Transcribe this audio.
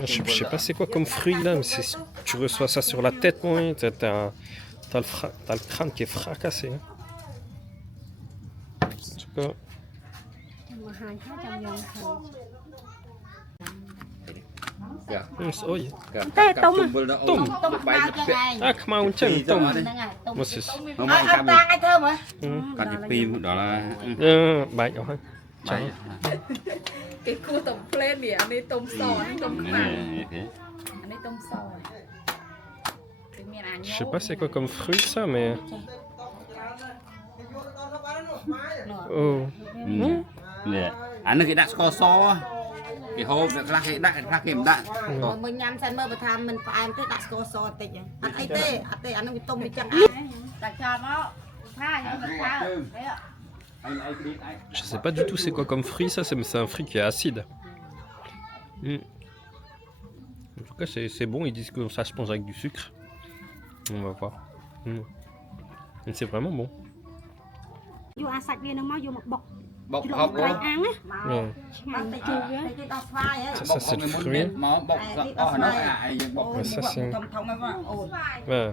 Je sais pas c'est quoi comme fruit là, mais tu reçois ça sur la tête, ouais, t'as le crâne qui est fracassé. Hein. En tout cas. Ôi, tôm. À, màu chân tôm. Một sự. Còn thì pin đó là Bảy đó hả? bảy. Cái cua tôm plain nè, anh ấy tôm sò, anh tôm khăn. Anh ấy tôm sò. Je sais pas c'est quoi comme fruit ça, mais. Oh. Nè, anh nó cái đạn sco so. Cái hộp được là cái đạn đạn. Mình nhắm xem mơ tham mình phải tới đặt sco so tịch vậy. Anh ấy tê anh nó bị tôm bị chẳng ăn. Đặt cho nó tha nhưng mà tha. Je sais pas du tout c'est quoi comme fruit ça, c'est un fruit qui est acide. En tout cas c'est bon, ils disent que ça se mange avec du sucre. On va voir. Mais c'est vraiment bon. Bọc hộp đó. Ça c'est le fruit. Bọc Ça c'est... Ouais.